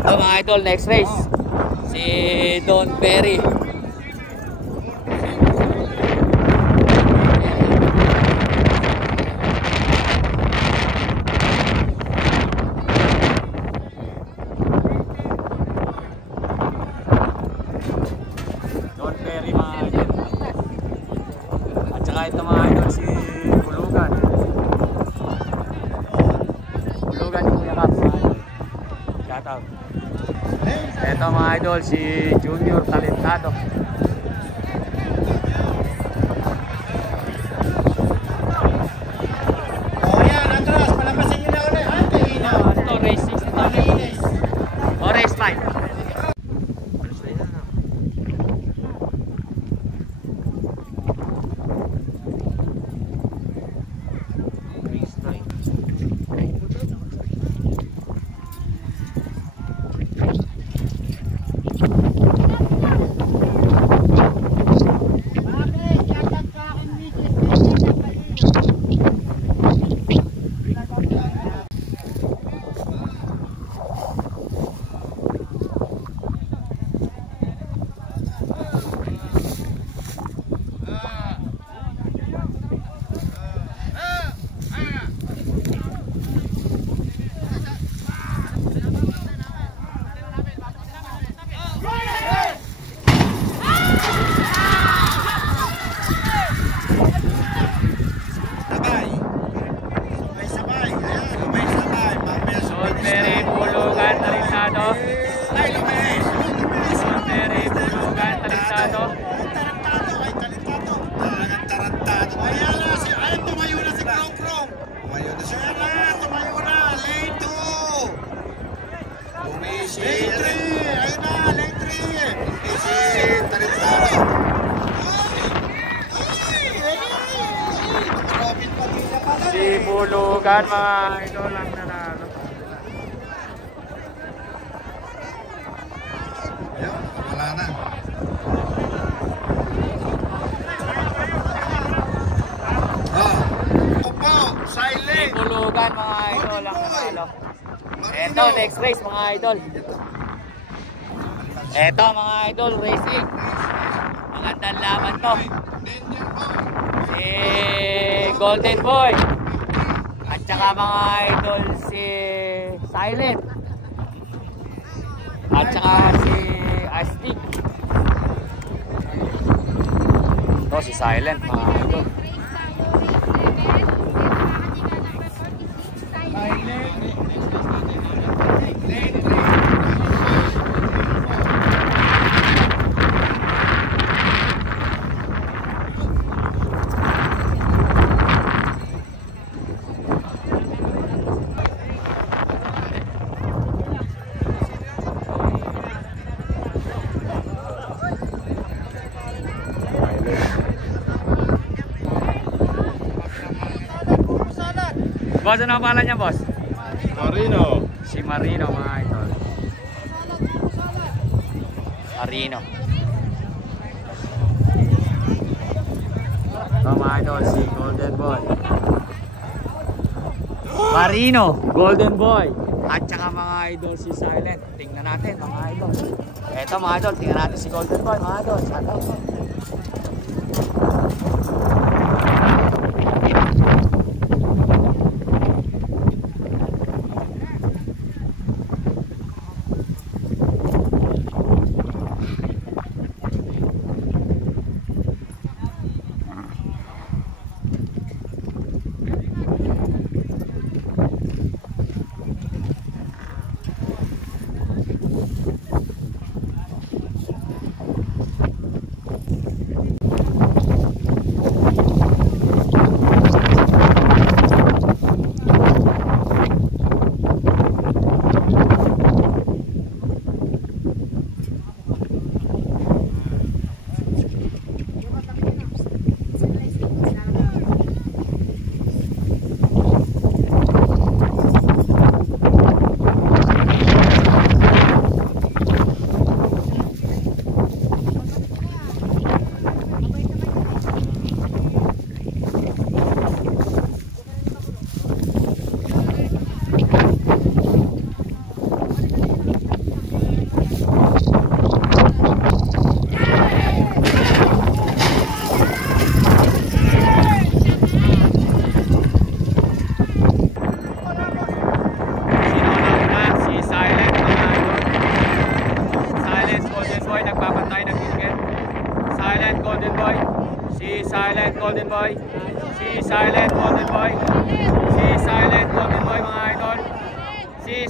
Ito mga idol, next race. Si Don Perry. Don Perry mga idol. At saka ito mga idol si Bulugan. Bulugan yung Kuya Kap mga idol. Shout out. Ito mga idol si Junior Talentado. Oh yan, atras, palampasin nyo na ulit. Ay, kahina. Ito race 6 ito. O race 5. Si Bulugan mga idol ang nanalo. Wala na. Opo, silent. Si Bulugan mga idol ang nanalo. Ito next race mga idol. Ito mga idol, racing. Magandang laban to. Si Golden Boy. At saka mga idol si Silent. At saka si Astig. Ito si Silent mga idol. Boss, ano ang pangalan niya, boss? Marino. Si Marino, mga idol. Marino. Ito, mga idol, si Golden Boy. Marino, Golden Boy. At saka mga idol, si Silent. Tingnan natin, mga idol. Ito, mga idol, tingnan natin si Golden Boy, mga idol. Shout out.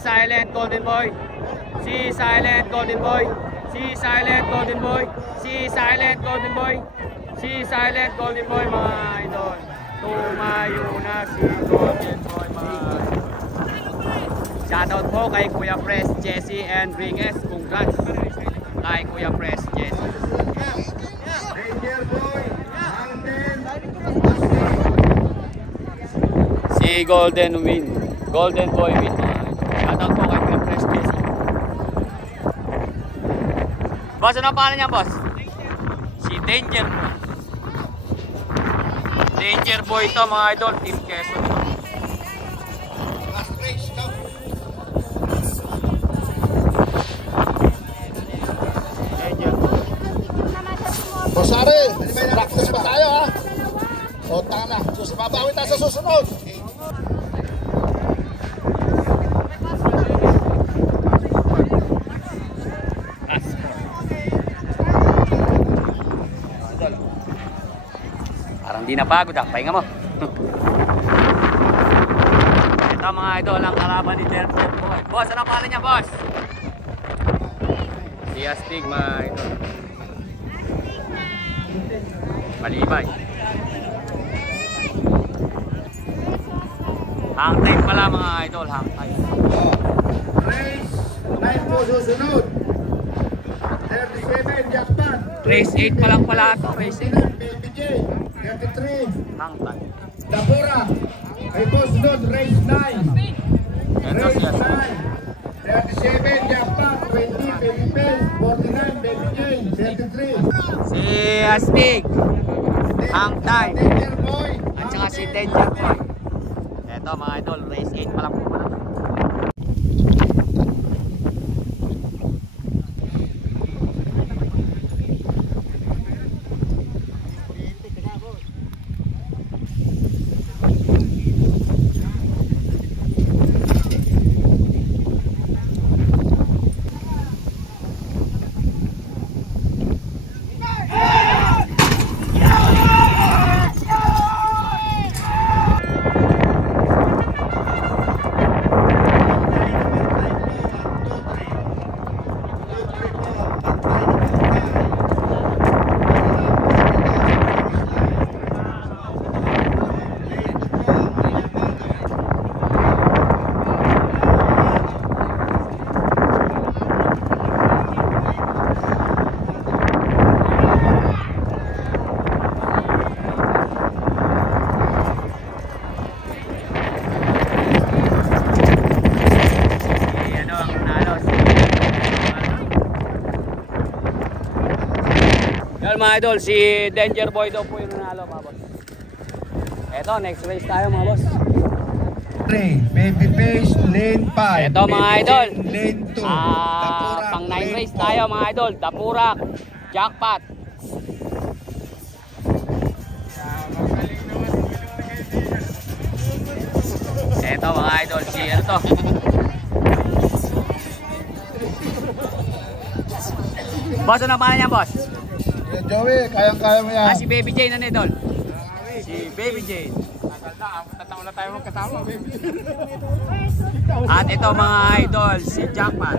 Silent Golden Boy. Si Silent Golden Boy. Si Silent Golden Boy. Si Silent Golden Boy. Si Silent Golden Boy mga idol. Tumayo na si Golden Boy mga idol. Shoutout po kay Kuya Press, Jesse and Ringes. Congrats kay Kuya Press, Jesse. Si Golden win. Golden Boy win mga idol. Shoutout po kay Kuya Press, Jesse. Boss, ano ang pangalan niya, boss? Si Danger Boy. Danger Boy ito mga idol, Team Quezon. Boss Ari, practice pa tayo ha? O tanga na, babawin tayo sa susunod. Parang di napagod ah, pahinga mo. Ito mga idol ang kalaban ni Danger Boy. Boss, ano pangalan niya, boss? Si Astig mga idol. Malibay. Hang time pala mga idol, hang time. Race 9 po susunod. 37 jackpot. Race 8 pa lang pala ito, race 8. Baby J, 33. Hang time. Dapura. Ay po sunod, race 9. Ito si Race Astig. 9. 37 jackpot. 20 baby Pay. 49 baby J, 33. Si Astig. Hang time. Danger Boy. At saka si Danger Boy. Ito mga idol, race 8 pa lang po pala. Mga idol, si Danger Boy daw po yung nanalo mga boss. Eto, next race tayo mga boss. 3, baby face, lane 5. Eto mga idol, lane 2. pang 9 race tayo mga idol. Dapurak, jackpot. Eto mga idol, si ano to? Boss, ano pangalan niya, boss? Joey, kayang-kaya mo yan. Si Baby Jane na idol. Si Baby Jane. Tataon na tayo magkasama, baby. At ito mga idol, si Jackpot.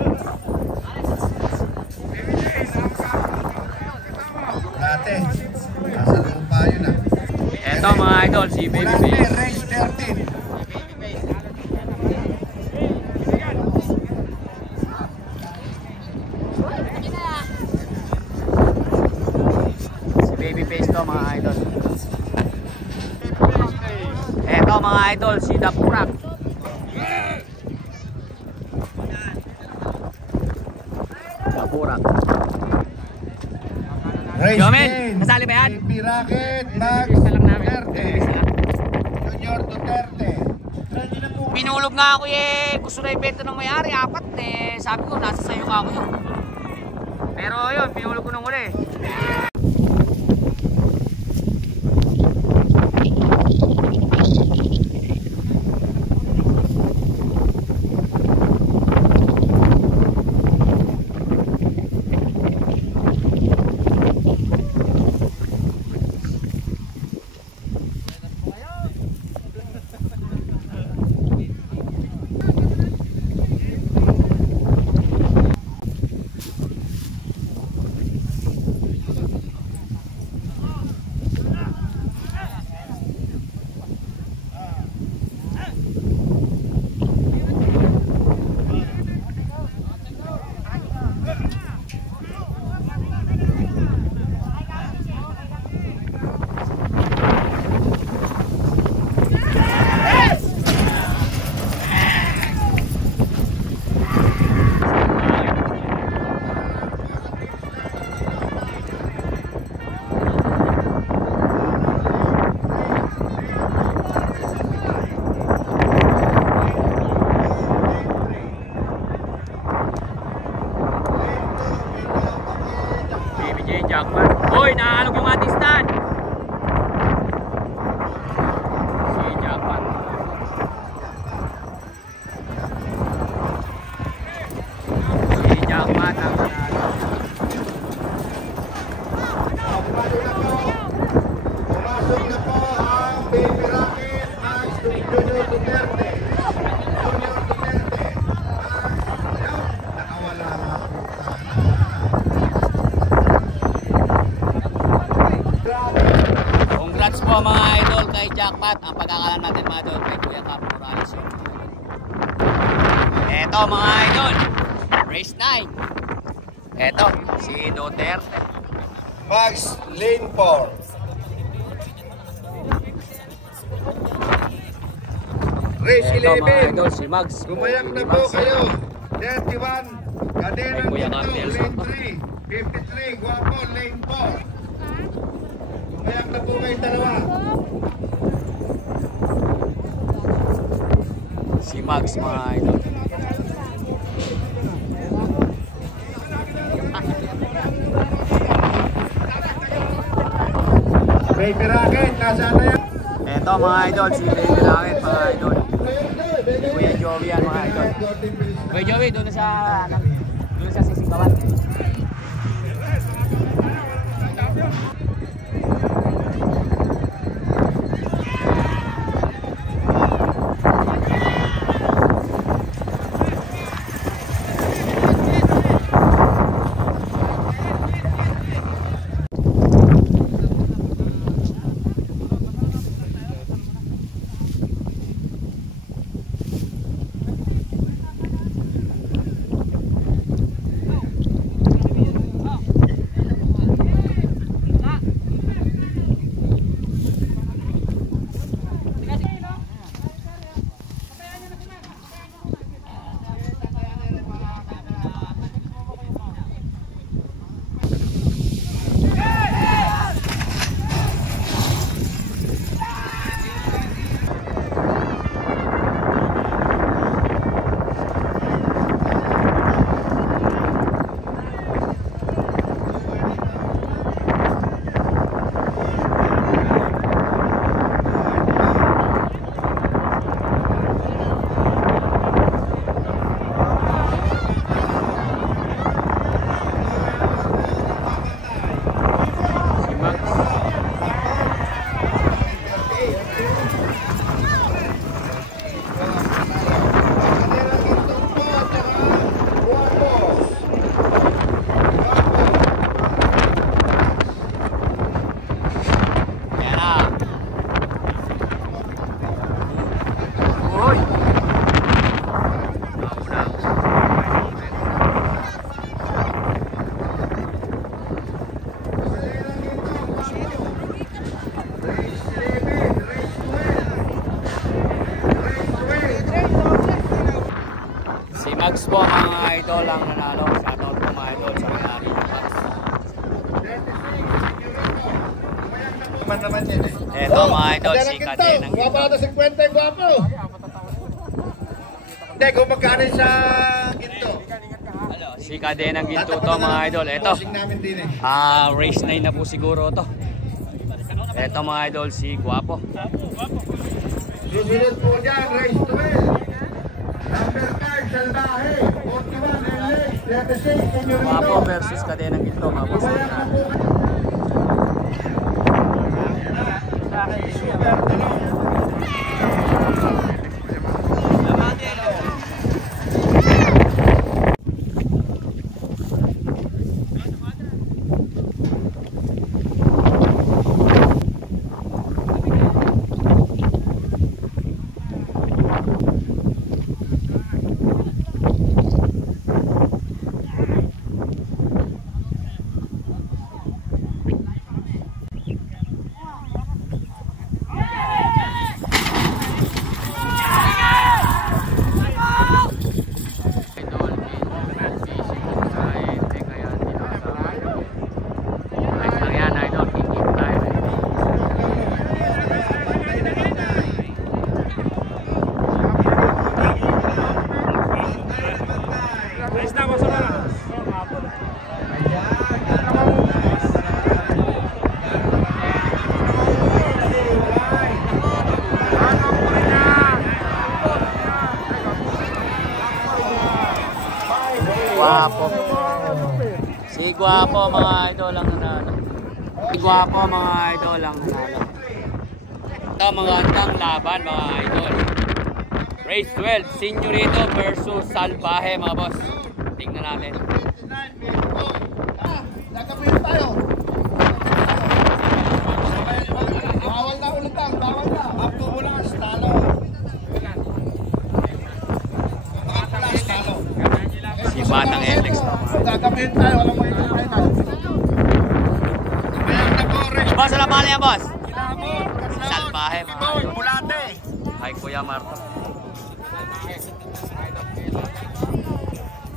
Dati, nasa lupa yun ah. Ito mga idol, si Baby Jane. Race 13. Babyface to mga idol. Eto mga idol, si Dapurak. Dapurak. Race Jomen, 10. kasali ba yan? Baby Rocket, Max Duterte. Junior Duterte. Pinulog nga ako eh. Gusto na ibenta ng may-ari. 4 eh. Sabi ko, nasa sayo ka ako yun. Pero yun, pinulog ko nung uli. lahat, ang pagkakalam natin mga idol kay Kuya Cap Morales. Eto mga idol, race 9. Eto, si Duterte. Max Lane 4. Race Eto mga 11. idol, si Mags. Gumayak na po kayo. 31. Kadenang Kuya Ginto, Cartel lane Soto. 3. 53. Guapo, lane 4. Gumayak na po kayo dalawa. Si Mags mga idol. Baby Rocket, nasaan na yan? Eto mga idol, si Baby Rocket mga idol. Kuya Joey yan mga idol. Kuya Joey, doon sa sisigawan. Mags po mga idol ang nanalo. Shoutout po mga idol sa may-ari ng Mags. Naman yan eh. Eto mga idol, si Kadenang Guwapo Ginto. ata 50 yung guwapo. Hindi, kung magkano sa ginto. Si Kadenang Ginto to mga idol. Eto, Bossing namin din eh. race 9 na po siguro to. Eto mga idol, si Guapo. Susunod po dyan, race 12. Number 5, Salvaje. 41, LX, 36, Senyorito. Guapo versus Kadenang Ginto mga boss. Guapo. Si Guapo mga idol ang nanalo. Si Guapo mga idol ang nanalo. Ito mga andang laban mga idol. Race 12, Senyorito versus Salvaje mga boss. Tingnan natin. Nagkapit tayo. Bawal na ulit ang, bawal na. Up to Kapit tayo, walang mo ito tayo na. Boss, ano pala yan, boss? Kilabot, Salbahe, mga Boy, Bulate. Ay, Kuya Marto.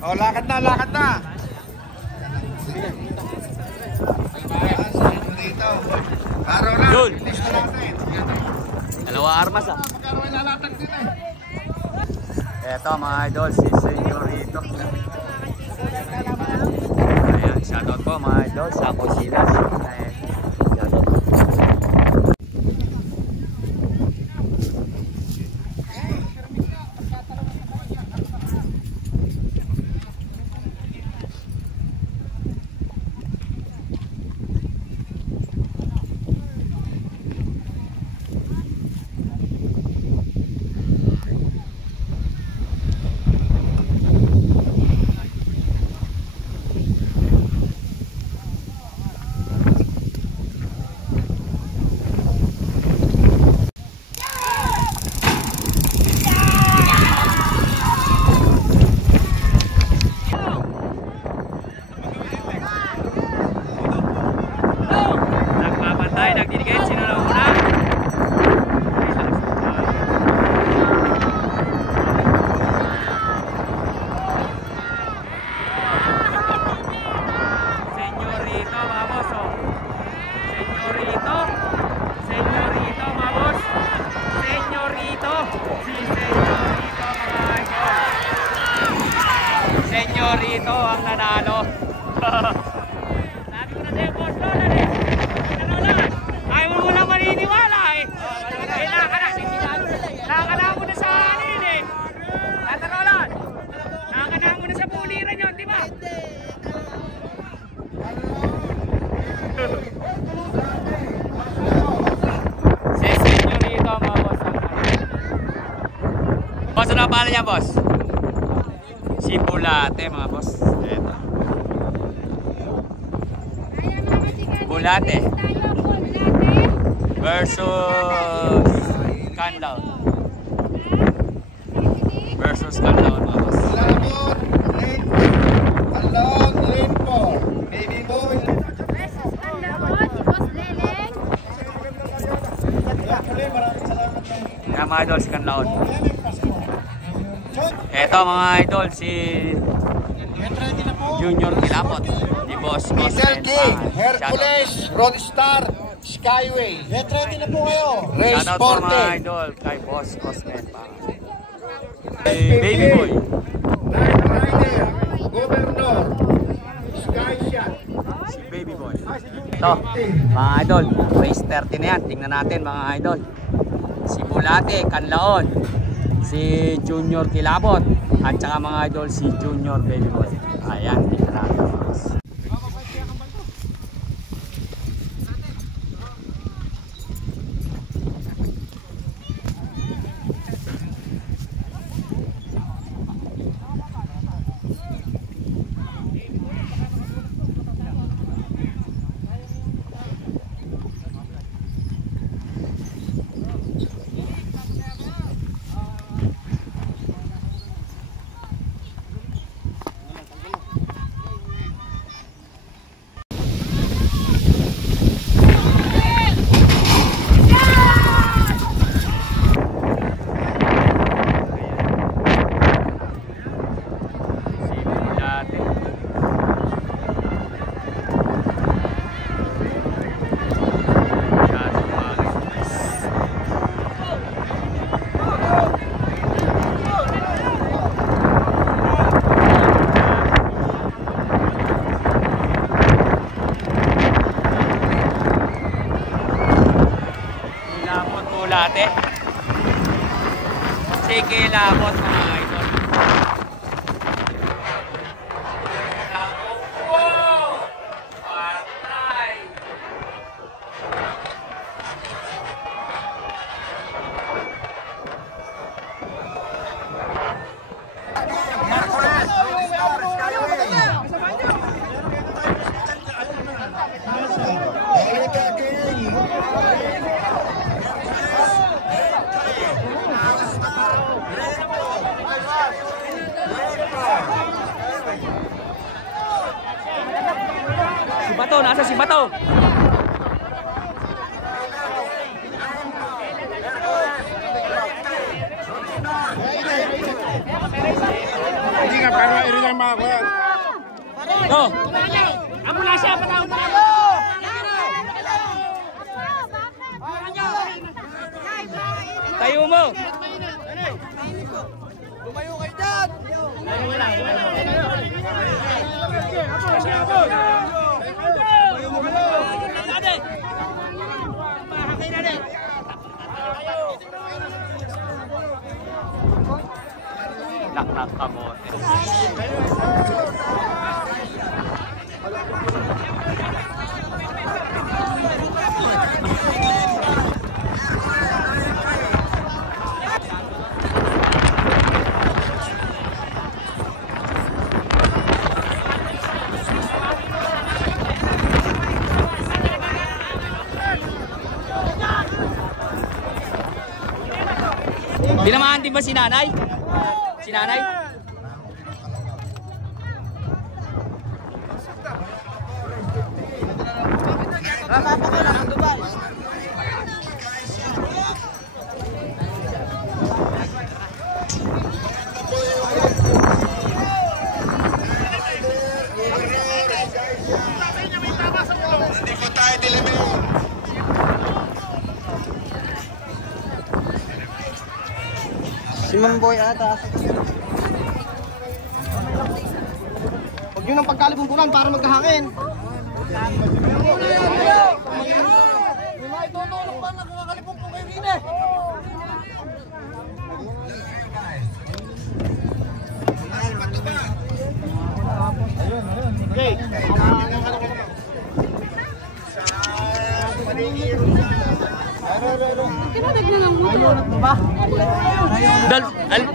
Oh, lakad na, lakad na. Dito. Araw na. Yun. Finish na natin. Dalawa armas, ah. Magkaroon na latag din eh. Eto, mga idol, si Senyorito. Ayan, shoutout po, mga idol, sa Cosilas. Ayan, shoutout. Senyorito ang nanalo. Sabi ko na sa'yo, boss, Lola eh. Ayaw mo lang maniniwala eh. Nakakala mo na sa ano yun eh. Tata Roland, nakakala mo na sa puliran yun, di ba? Si Senyorito mga boss. Boss, ano ang pangalan niya, boss? Si Bulate mga boss. Ito. Bulate versus Countdown. Versus Countdown mga boss. Kilabot, lane 2. Along lane 4. Baby boy. Versus Canlaon, si Boss Leleng. Maraming salamat na. Yan mga idol, si Countdown. Ito mga idol, si Junior Kilabot. Ni Boss Diesel Osman. King, Hercules, Roadstar, Skyway. Get ready na po kayo. Race Shoutout po mga 40. idol kay Boss Osman. Si Baby Boy. Night Rider, Governor, Sky Shot. Si Baby Boy. Ito, mga idol, race 30 na yan. Tingnan natin mga idol. Si Bulate, Canlaon. Si Junior Kilabot. At saka mga idol, si Junior Baby Boy. Ayan, tingnan natin. Bulate. Si Kilabot mga idol. Bato, nasa si Bato. Hindi nga, paano iri lang mga kuya? Oh. Ambulansya, patawag pa ako! Tayo mo. Lumayo kayo dyan! Nak kamote. Dinamahan din ba si nanay? Si nanay? Si Mamboy ata. Huwag yun ang pagkalibungkulan para magkahangin. May tutulong pa nakakalibong po kayo rin eh. Okay.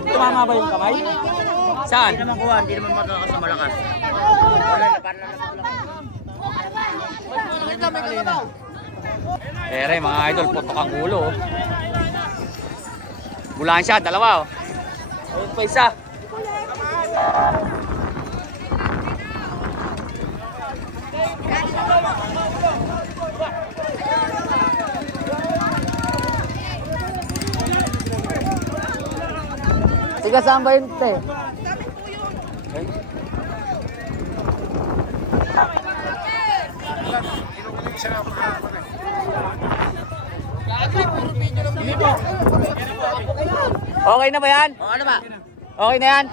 Tumama ba yung kamay? Saan? Hindi naman kuha, hindi naman magkakas na malakas. Wala na, parang naman. Ere, mga idol, putok ang ulo. Bulaan siya, dalawa. Ayun pa isa. Tiga saan ba yun, te? Okay na ba yan? O ano ba? Okay na yan?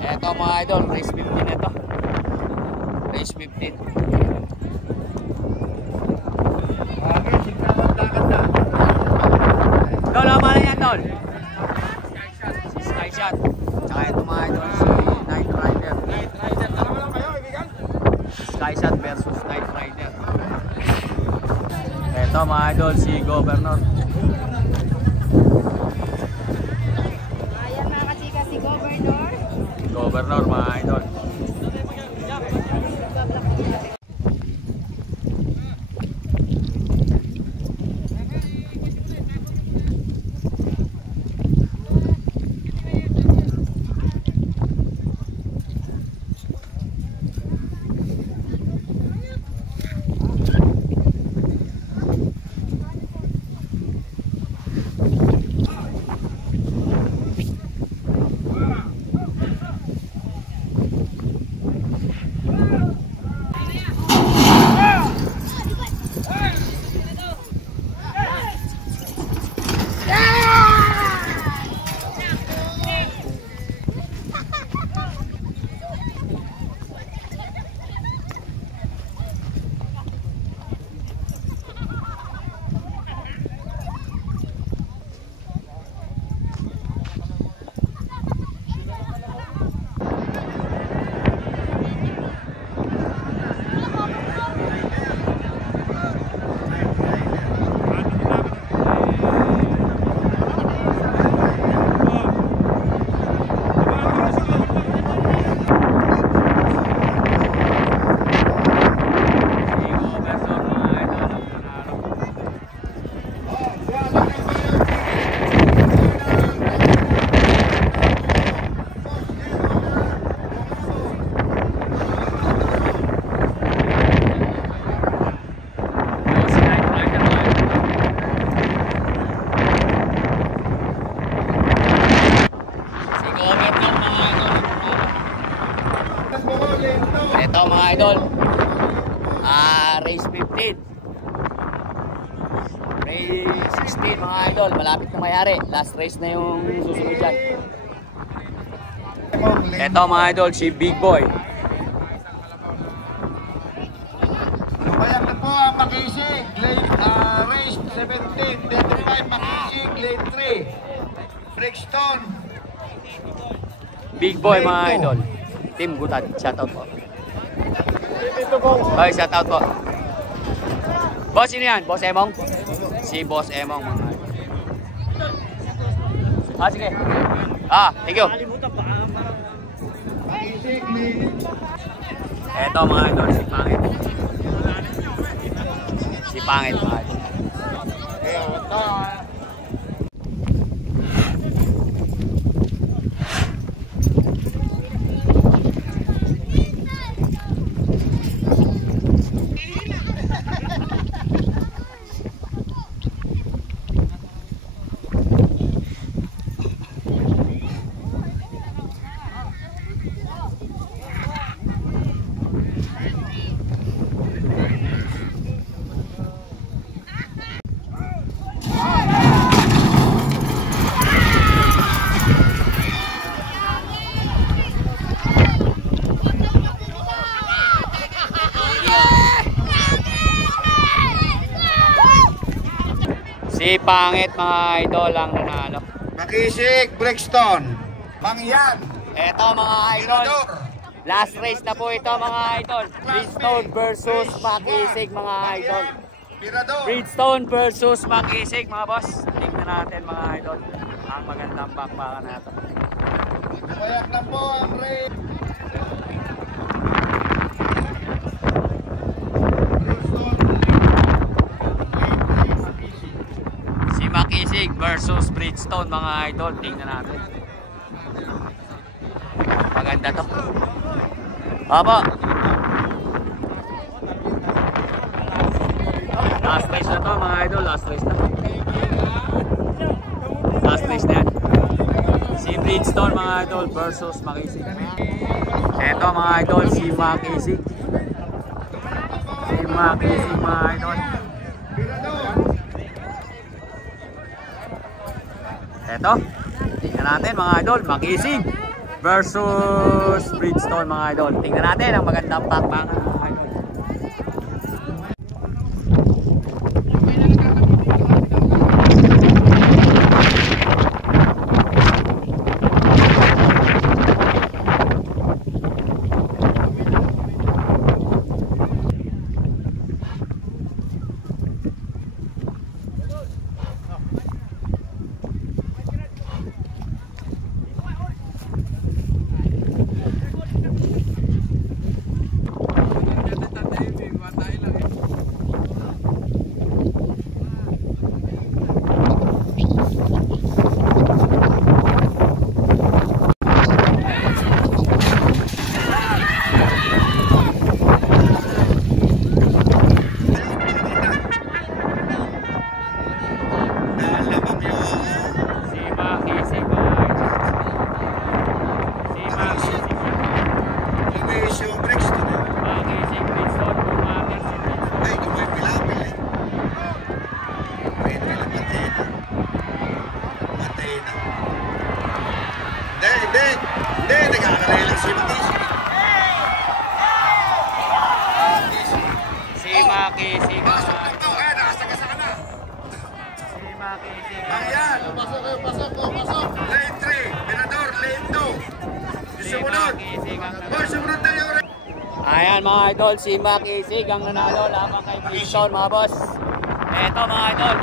Ito mga idol, race 15 ito. Race 15. Dol, naman na yan, Dol. Si Skyshot. Tsaka ito mga idol, si Night Rider. Ano lang kayo, ibigan? Skyshot versus Night Rider. Ito mga idol, si Governor. Governor mga idol. Ito mga idol, race 15, race 16 mga idol, malapit na mayari, last race na yung susunod dyan. Ito mga idol, si Big Boy. Lumayan na po ang Makisig, race 17, 35 Makisig, lane 3, Brixton. Big Boy mga idol. Team Gutan, shoutout po. Ay, shoutout po. Boss, sino yan? Boss Emong? Si Boss Emong mga idol. Sige. Thank you. Eto mga idol, si Pangit. Si Pangit mga idol. Si Pangit mga idol ang nanalo. Makisig, Brixton, Mangyan. Eto mga idol, last race na po ito mga idol. Bridgestone versus Makisig mga idol. Bridgestone versus Makisig mga boss. Tingnan natin mga idol ang magandang bakbakan natin. Lumayan na po ang race. Makisig versus Bridgestone mga idol, tingnan natin. Maganda to. Papa. Last race na to mga idol, last race na. Last race na yan. Si Bridgestone mga idol versus Makisig. Eto mga idol, si Makisig. Si Makisig mga idol. Eto, tingnan natin mga idol, Makisig versus Bridgestone mga idol. Tingnan natin ang magandang pakbangan mga idol. Makisig ang si Makisig. Ayan, pasok. Lane 3, Mirador, lane 2. Sumunod. Boy, sumunod na yung... Ayan mga idol, si Makisig ang nanalo laban kay Bridgestone mga boss. Eto mga idol,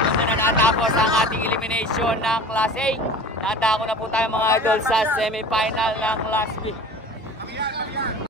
gusto na natapos ang ating elimination ng Class A. Natako na po tayo mga idol sa semifinal ng Class B.